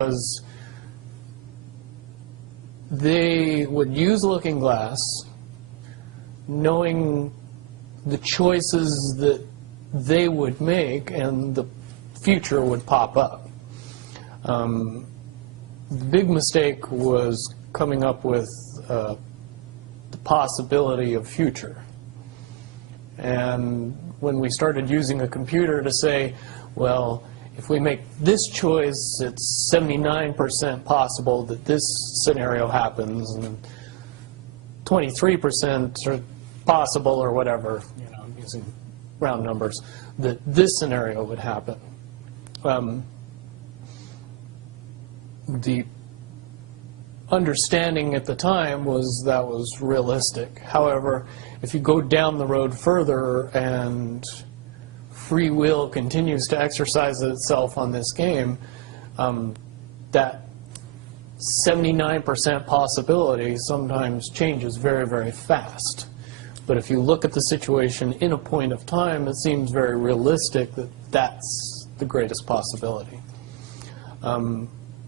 was they would use Looking Glass knowing the choices that they would make and the future would pop up. The big mistake was coming up with the possibility of future. And when we started using a computer to say, well, if we make this choice, it's 79% possible that this scenario happens, and 23% are possible, or whatever, you know, using round numbers, that this scenario would happen. The understanding at the time was that was realistic. However, if you go down the road further and free will continues to exercise itself on this game, that 79% possibility sometimes changes very, very fast. But if you look at the situation in a point of time, it seems very realistic that that's the greatest possibility.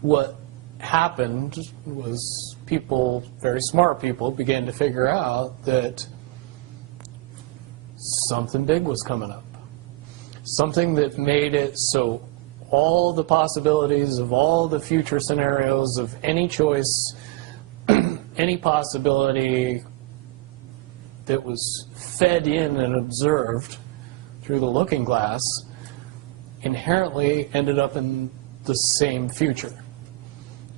What happened was people, very smart people, began to figure out that something big was coming up. Something that made it so all the possibilities of all the future scenarios of any choice, any possibility that was fed in and observed through the Looking Glass inherently ended up in the same future.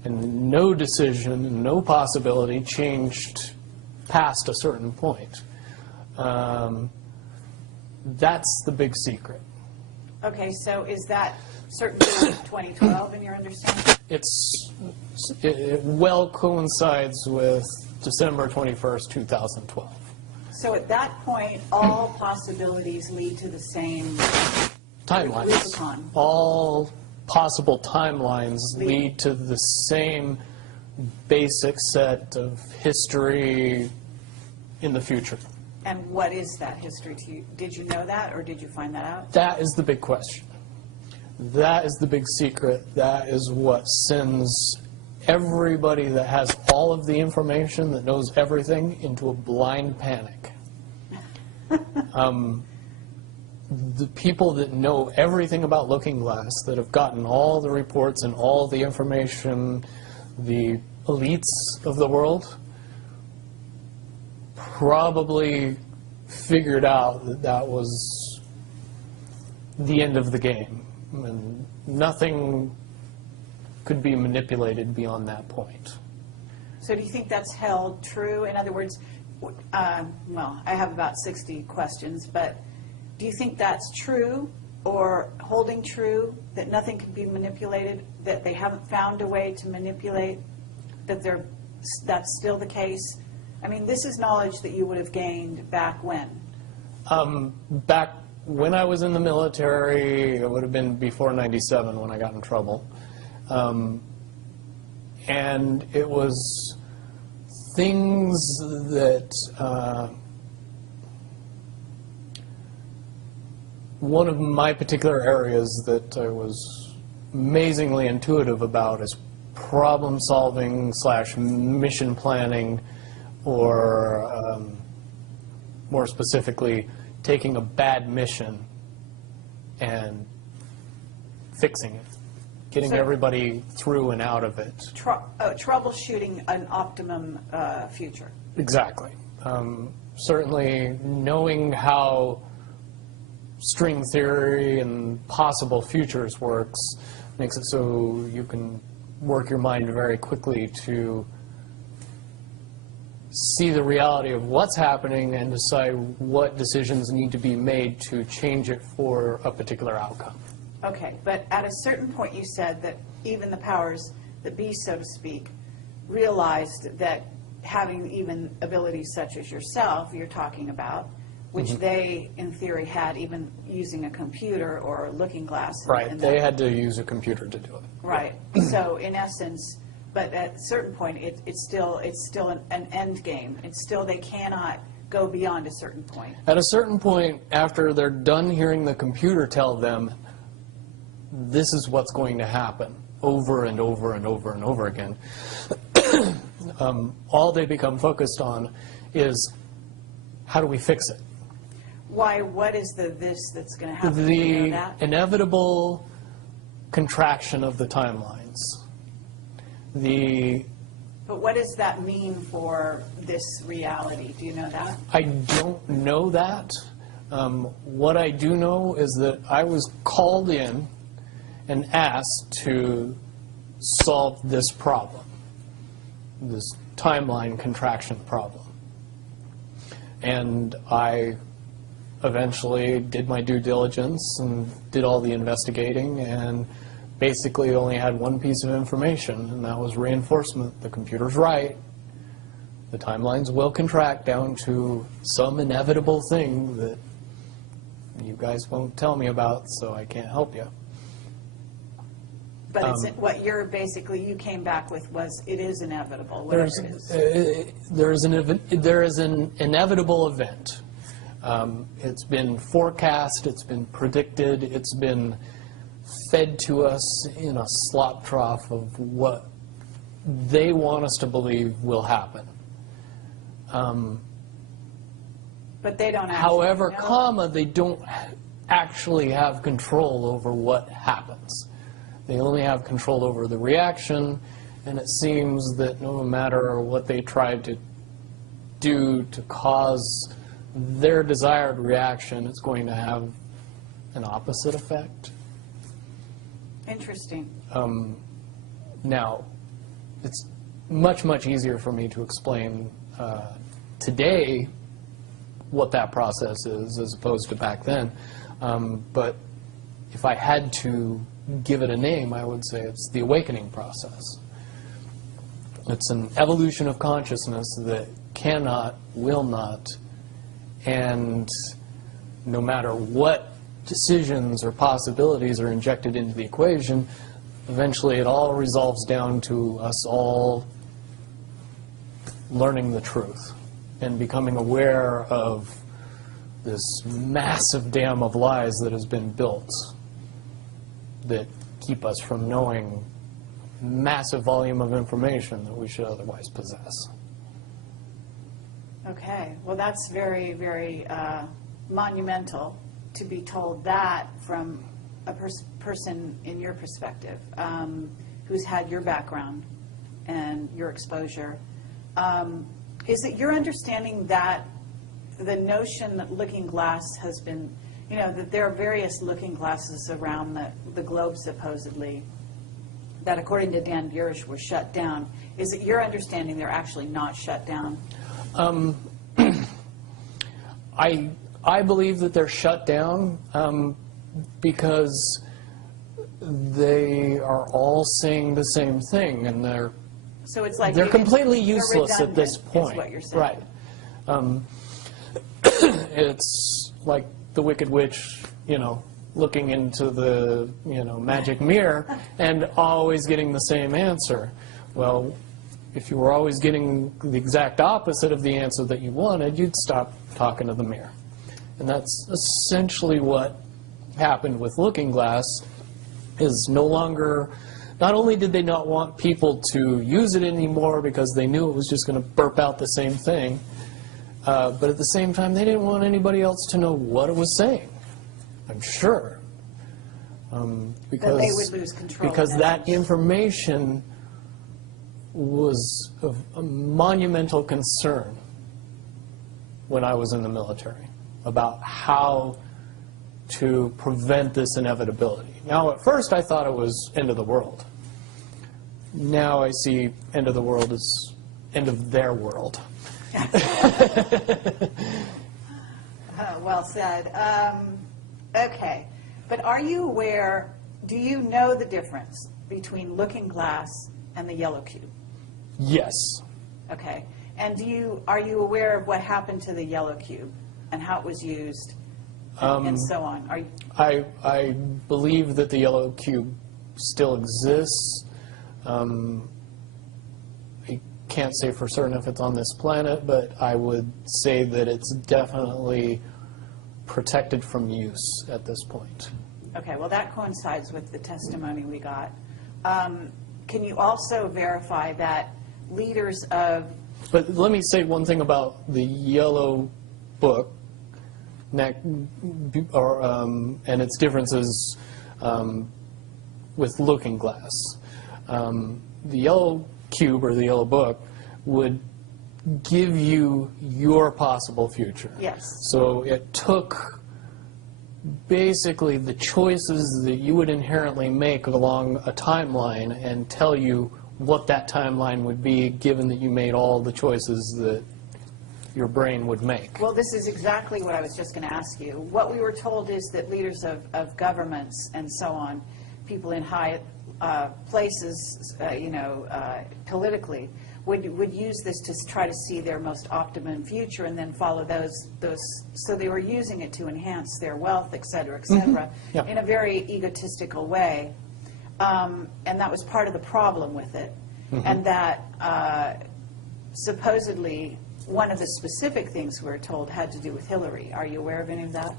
And no decision, no possibility changed past a certain point. That's the big secret. Okay, so is that certainly 2012 in your understanding? It well coincides with December 21st, 2012. So at that point, all possibilities lead to the same timelines. Rubicon. All possible timelines lead to the same basic set of history in the future. And what is that history to you? Did you know that, or did you find that out? That is the big question. That is the big secret. That is what sends everybody that has all of the information, that knows everything, into a blind panic. The people that know everything about Looking Glass, that have gotten all the reports and all the information, the elites of the world, probably figured out that that was the end of the game, and nothing could be manipulated beyond that point. So do you think that's held true? In other words, well, I have about 60 questions, but do you think that's true, or holding true, that nothing can be manipulated, that they haven't found a way to manipulate, that that's still the case? I mean, this is knowledge that you would have gained back when? Back when I was in the military, it would have been before '97 when I got in trouble. And it was things that one of my particular areas that I was amazingly intuitive about is problem solving / mission planning, or more specifically, taking a bad mission and fixing it, getting everybody through and out of it. Troubleshooting an optimum future. Exactly. Certainly knowing how string theory and possible futures works makes it so you can work your mind very quickly to see the reality of what's happening and decide what decisions need to be made to change it for a particular outcome. Okay, but at a certain point you said that even the powers that be, so to speak, realized that having even abilities such as yourself, you're talking about, which they, in theory, had even using a computer or a Looking Glass. Right, they had to use a computer to do it. Right, so in essence, but at a certain point, it's still an end game. It's still, they cannot go beyond a certain point. At a certain point, after they're done hearing the computer tell them, this is what's going to happen, over and over and over and over again, all they become focused on is how do we fix it? Why? What is the this that's going to happen? The that? inevitable contraction of the timelines. But what does that mean for this reality? Do you know that? I don't know that. What I do know is that I was called in and asked to solve this problem, this timeline contraction problem. And I eventually did my due diligence and did all the investigating and basically only had one piece of information, and that was reinforcement. The computer's right. The timelines will contract down to some inevitable thing that you guys won't tell me about, so I can't help you. But what you're basically, you came back with was it is inevitable, whatever it is. There is an inevitable event. It's been forecast, it's been predicted, it's been fed to us in a slop trough of what they want us to believe will happen. But they don't actually However, know. they don't actually have control over what happens. They only have control over the reaction, and it seems that no matter what they try to do to cause their desired reaction, it's going to have an opposite effect. Interesting. Now, it's much, much easier for me to explain today what that process is as opposed to back then. But if I had to give it a name, I would say it's the awakening process. It's an evolution of consciousness that cannot, will not, and no matter what decisions or possibilities are injected into the equation, eventually it all resolves down to us all learning the truth and becoming aware of this massive dam of lies that has been built that keep us from knowing massive volume of information that we should otherwise possess. Okay. Well, that's very, very monumental to be told that from a person in your perspective, who's had your background and your exposure. Is it your understanding that the notion that looking glass has been, that there are various looking glasses around the globe supposedly, that according to Dan Burish were shut down. Is it your understanding they're actually not shut down? I believe that they're shut down because they are all saying the same thing, and they're completely useless at this point. Is what you're saying. Right. It's like the Wicked Witch, looking into the magic mirror and always getting the same answer. Well, if you were always getting the exact opposite of the answer that you wanted, you'd stop talking to the mirror. And that's essentially what happened with Looking Glass, is not only did they not want people to use it anymore because they knew it was just going to burp out the same thing, but at the same time they didn't want anybody else to know what it was saying, I'm sure. Because they would lose control. Because that information was of a monumental concern when I was in the military about how to prevent this inevitability. Now, at first I thought it was end of the world. Now I see end of the world as end of their world. Well said. Okay. But are you aware, do you know the difference between Looking Glass and the yellow cube? Yes. Okay. And are you aware of what happened to the yellow cube and how it was used and so on? I believe that the yellow cube still exists. I can't say for certain if it's on this planet, but I would say that it's definitely protected from use at this point. Okay, well that coincides with the testimony we got. can you also verify that leaders of... But let me say one thing about the yellow book and its differences with Looking Glass. The yellow cube or the yellow book would give you your possible future. Yes. So it took basically the choices that you would inherently make along a timeline and tell you what that timeline would be, given that you made all the choices that your brain would make. Well, this is exactly what I was just going to ask you. What we were told is that leaders of governments and so on, people in high places, politically, would use this to try to see their most optimum future and then follow those. So they were using it to enhance their wealth, et cetera, Yep. in a very egotistical way. And that was part of the problem with it. And that supposedly one of the specific things we were told had to do with Hillary. Are you aware of any of that?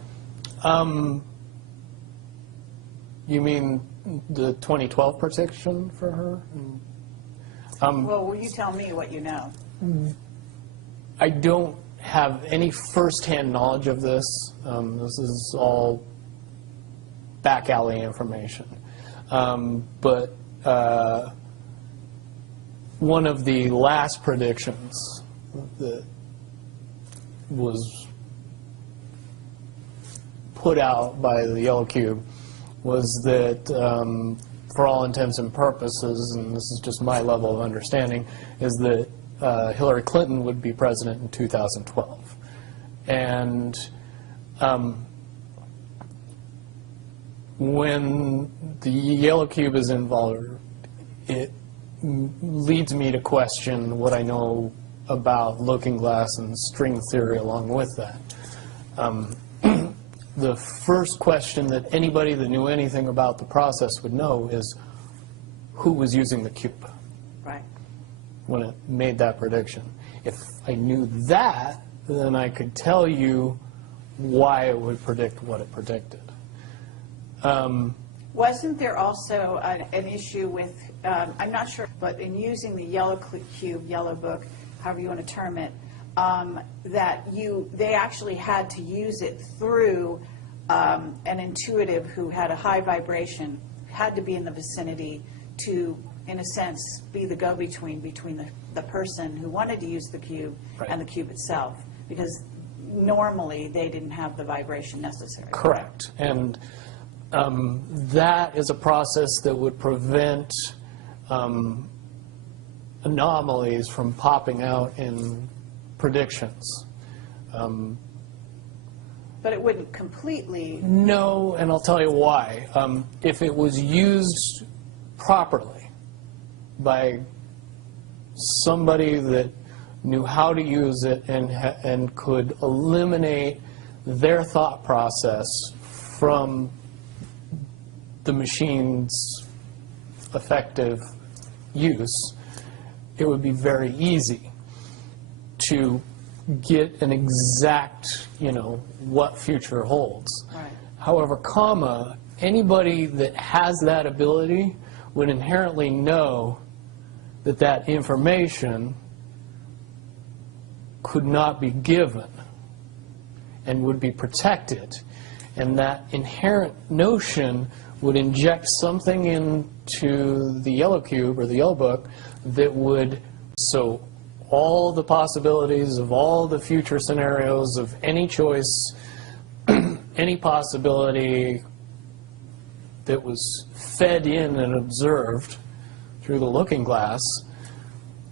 You mean the 2012 prediction for her? Well, will you tell me what you know? I don't have any first-hand knowledge of this. This is all back alley information. But one of the last predictions that was put out by the Yellow Cube was that, for all intents and purposes, and this is just my level of understanding, is that Hillary Clinton would be president in 2012. And when the Yellow Cube is involved, it leads me to question what I know about Looking Glass and string theory along with that. The first question that anybody that knew anything about the process would know is who was using the cube Right. when it made that prediction. If I knew that, then I could tell you why it would predict what it predicted. Wasn't there also an issue with, I'm not sure, but in using the Yellow Cube, Yellow Book, however you want to term it, that they actually had to use it through an intuitive who had a high vibration, had to be in the vicinity to, in a sense, be the go-between between the person who wanted to use the cube Right. and the cube itself, because normally they didn't have the vibration necessary. Correct. And that is a process that would prevent anomalies from popping out in predictions. But it wouldn't completely... No, and I'll tell you why. If it was used properly by somebody that knew how to use it and could eliminate their thought process from the machine's effective use, it would be very easy to get an exact, what future holds. Right. However, anybody that has that ability would inherently know that that information could not be given and would be protected. And that inherent notion would inject something into the Yellow Cube or the Yellow Book that would, so all the possibilities of all the future scenarios of any choice, any possibility that was fed in and observed through the Looking Glass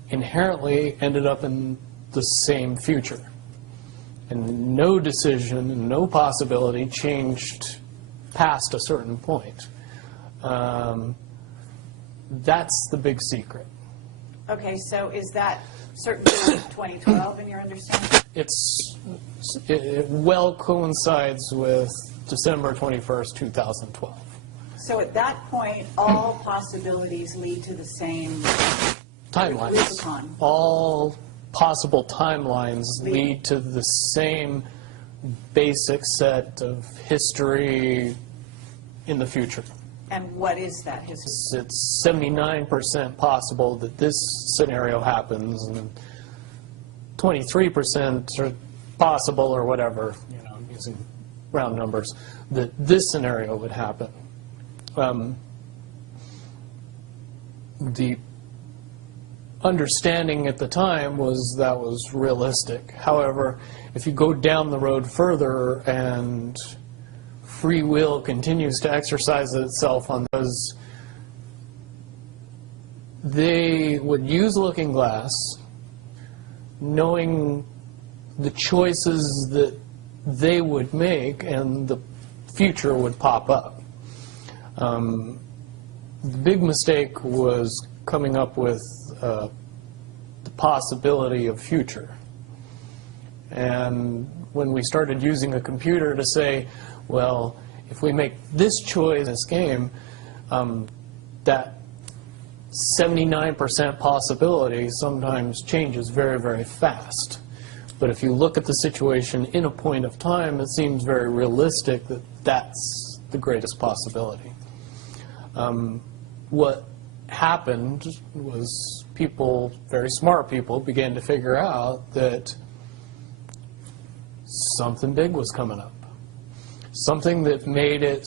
inherently ended up in the same future. And no decision and no possibility changed past a certain point. That's the big secret. Okay, so is that certainly 2012 in your understanding? It well coincides with December 21st, 2012. So at that point, all possibilities lead to the same Timelines. Rubicon. All possible timelines lead to the same basic set of history in the future. And what is that history? It's 79% possible that this scenario happens, and 23% are possible, or whatever, you know, I'm using round numbers, that this scenario would happen. The understanding at the time was that was realistic. However, if you go down the road further and free will continues to exercise itself on those, they would use Looking Glass, knowing the choices that they would make, and the future would pop up. The big mistake was coming up with the possibility of future. And when we started using a computer to say, well, if we make this choice in this game, that 79% possibility sometimes changes very, very fast. But if you look at the situation in a point of time, it seems very realistic that that's the greatest possibility. What happened was people, very smart people, began to figure out that something big was coming up. Something that made it